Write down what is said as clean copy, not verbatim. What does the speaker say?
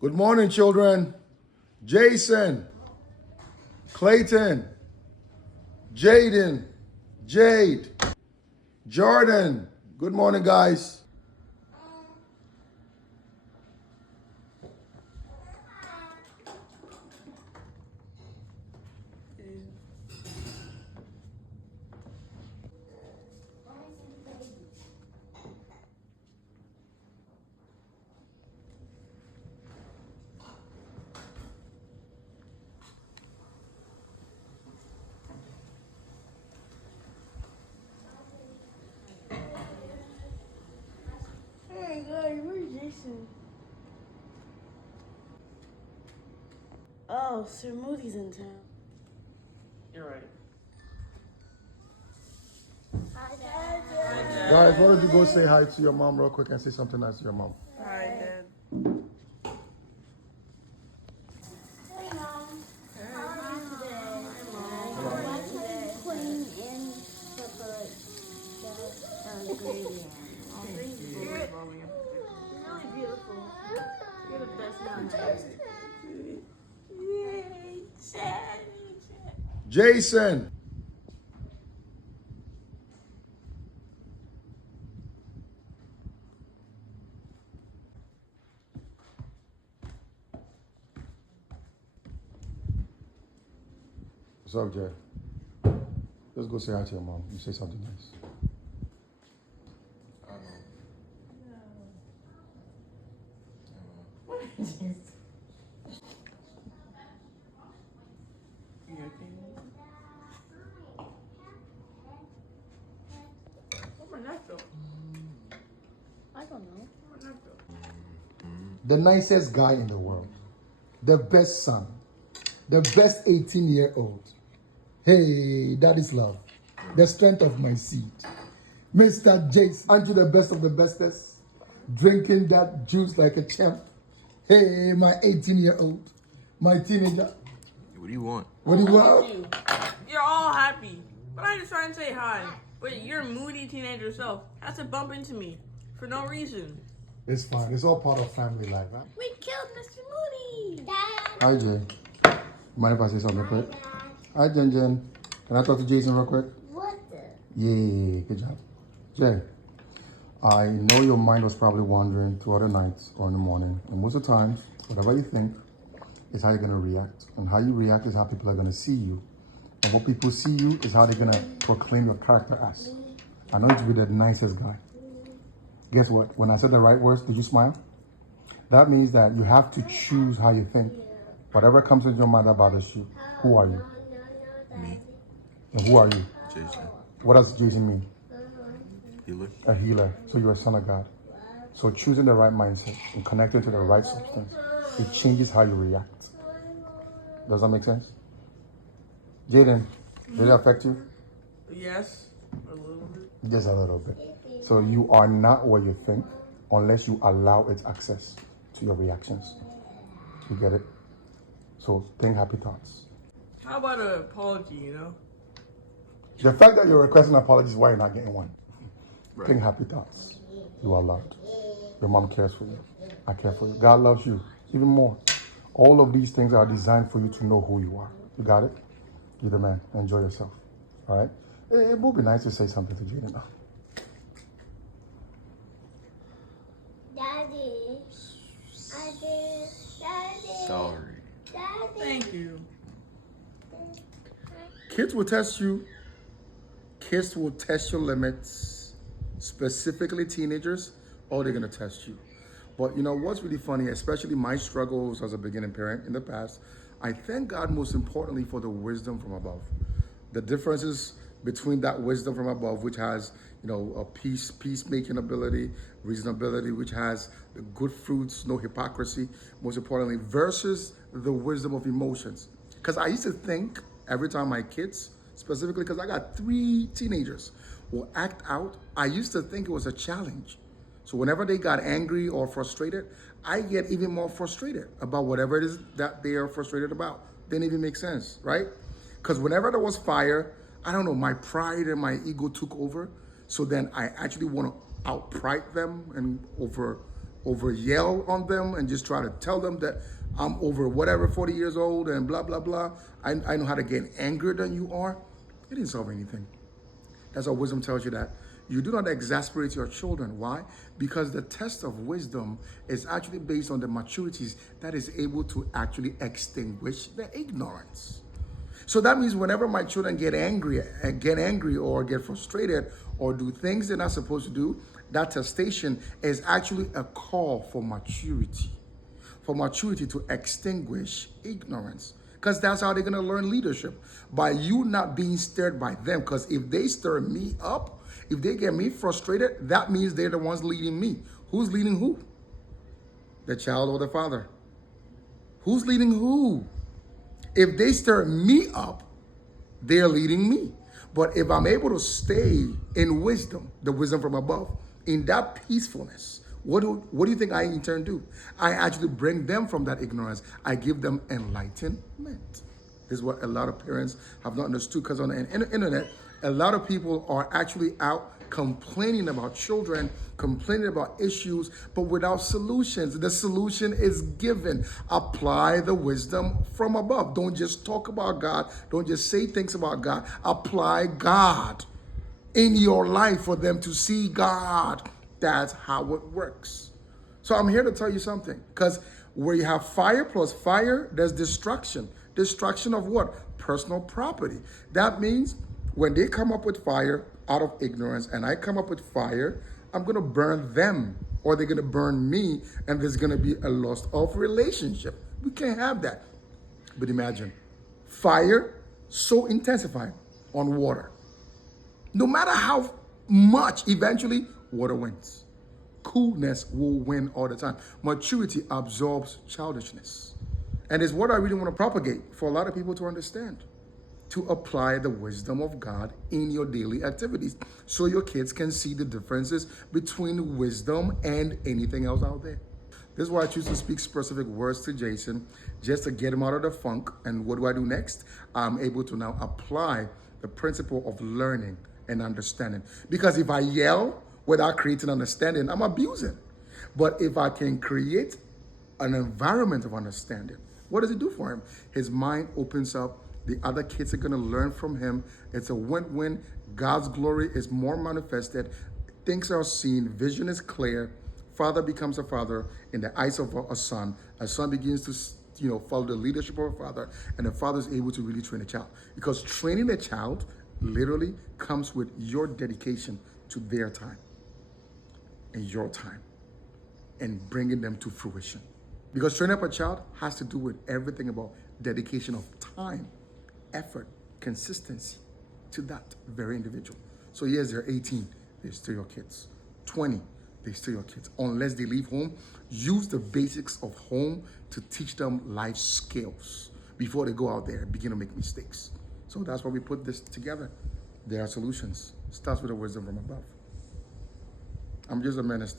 Good morning, children. Jason, Clayton, Jaden, Jade, Jordan. Good morning, guys. Hey, guys, where's Jason? Oh, Sir Moody's in town. You're right. Hi, Dad. Guys, why don't you go say hi to your mom real quick and say something nice to your mom? Hi, Dad. Hey, Mom. How are you today? Hi, Mom. Clean and separate. That's crazy. You're really beautiful. You're the best mom ever. Yay, Chad. Jason. What's up, Jay? Let's go say hi to your mom. You say something nice. Where's my knife go? I don't know. Where's my knife go? The nicest guy in the world. The best son. The best 18-year-old. Hey, that is love. The strength of my seed. Mr. Jason, aren't you the best of the bestest? Drinking that juice like a champ. Hey, my 18-year-old. My teenager. What do you want? What do you want? You. You're all happy. But I just try and say hi. But your moody teenager self has to bump into me for no reason. It's fine. It's all part of family life, huh? We killed Mr. Moody. Dad. Hi, Jay. Mind if I say something real quick? Hi, Jen Jen. Can I talk to Jason real quick? What the? Yeah, good job. Jay, I know your mind was probably wandering throughout the night or in the morning. And most of the times, whatever you think is how you're going to react. And how you react is how people are going to see you. And what people see you is how they're going to proclaim your character as. I know you to be the nicest guy. Guess what? When I said the right words, did you smile? That means that you have to choose how you think. Whatever comes into your mind that bothers you, who are you? Me, And who are you? Jason, What does Jason mean? healer. A healer. So you're a son of God. So choosing the right mindset and connecting to the right substance, it changes how you react. Does that make sense? Jaden, did it affect you? Yes, a little bit. Just a little bit. So you are not what you think unless you allow it access to your reactions. You get it? So think happy thoughts. How about an apology, you know? The fact that you're requesting apologies, why you're not getting one? Right. Think happy thoughts. You are loved. Your mom cares for you. I care for you. God loves you even more. All of these things are designed for you to know who you are. You got it? You're the man. Enjoy yourself. All right? It would be nice to say something to Jaden now. Daddy. Sorry. Thank you. Kids will test you. Kids will test your limits, specifically teenagers, or they're going to test you. But you know what's really funny, especially my struggles as a beginning parent in the past, I thank God most importantly for the wisdom from above. The differences between that wisdom from above, which has, you know, a peacemaking ability, reasonability, which has good fruits, no hypocrisy, most importantly, versus the wisdom of emotions. Because I used to think every time my kids, specifically because I got 3 teenagers, will act out, I used to think it was a challenge. So whenever they got angry or frustrated, I get even more frustrated about whatever it is that they are frustrated about. Didn't even make sense, right? Because whenever there was fire, I don't know, my pride and my ego took over. So then I actually want to outpride them and over yell on them and just try to tell them that I'm over whatever 40 years old and blah, blah, blah. I know how to get angrier than you are. It didn't solve anything. That's how wisdom tells you that. You do not exasperate your children. Why? Because the test of wisdom is actually based on the maturities that is able to actually extinguish the ignorance. So that means whenever my children get angry or get frustrated or do things they're not supposed to do, that testation is actually a call for maturity to extinguish ignorance. Because that's how they're going to learn leadership, by you not being stirred by them. Because if they stir me up, if they get me frustrated, that means they're the ones leading me. Who's leading who? The child or the father? Who's leading who? If they stir me up, they're leading me. But if I'm able to stay in wisdom, the wisdom from above, in that peacefulness, what do you think I in turn do? I actually bring them from that ignorance. I give them enlightenment. This is what a lot of parents have not understood, because on the internet, a lot of people are actually out complaining about children, complaining about issues, but without solutions. The solution is given. Apply the wisdom from above. Don't just talk about God. Don't just say things about God. Apply God in your life for them to see God. That's how it works. So I'm here to tell you something, because where you have fire plus fire, there's destruction. Destruction of what? Personal property. That means when they come up with fire out of ignorance and I come up with fire, I'm going to burn them, or they're going to burn me, and there's going to be a loss of relationship. We can't have that. But imagine fire so intensified on water. No matter how much, eventually water wins. Coolness will win all the time. Maturity absorbs childishness. And it's what I really want to propagate for a lot of people to understand. To apply the wisdom of God in your daily activities, so your kids can see the differences between wisdom and anything else out there. This is why I choose to speak specific words to Jason, just to get him out of the funk. And what do I do next? I'm able to now apply the principle of learning and understanding. Because if I yell without creating understanding, I'm abusing. But if I can create an environment of understanding, what does it do for him? His mind opens up. The other kids are going to learn from him. It's a win-win. God's glory is more manifested. Things are seen. Vision is clear. Father becomes a father in the eyes of a son. A son begins to follow the leadership of a father, and the father is able to really train a child. Because training a child literally comes with your dedication to their time and your time and bringing them to fruition. Because training up a child has to do with everything about dedication of time, effort, consistency to that very individual. So yes, they're 18, they're still your kids. 20, they're still your kids. Unless they leave home, use the basics of home to teach them life skills before they go out there and begin to make mistakes. So that's why we put this together. There are solutions. Starts with the wisdom from above. I'm just a minister.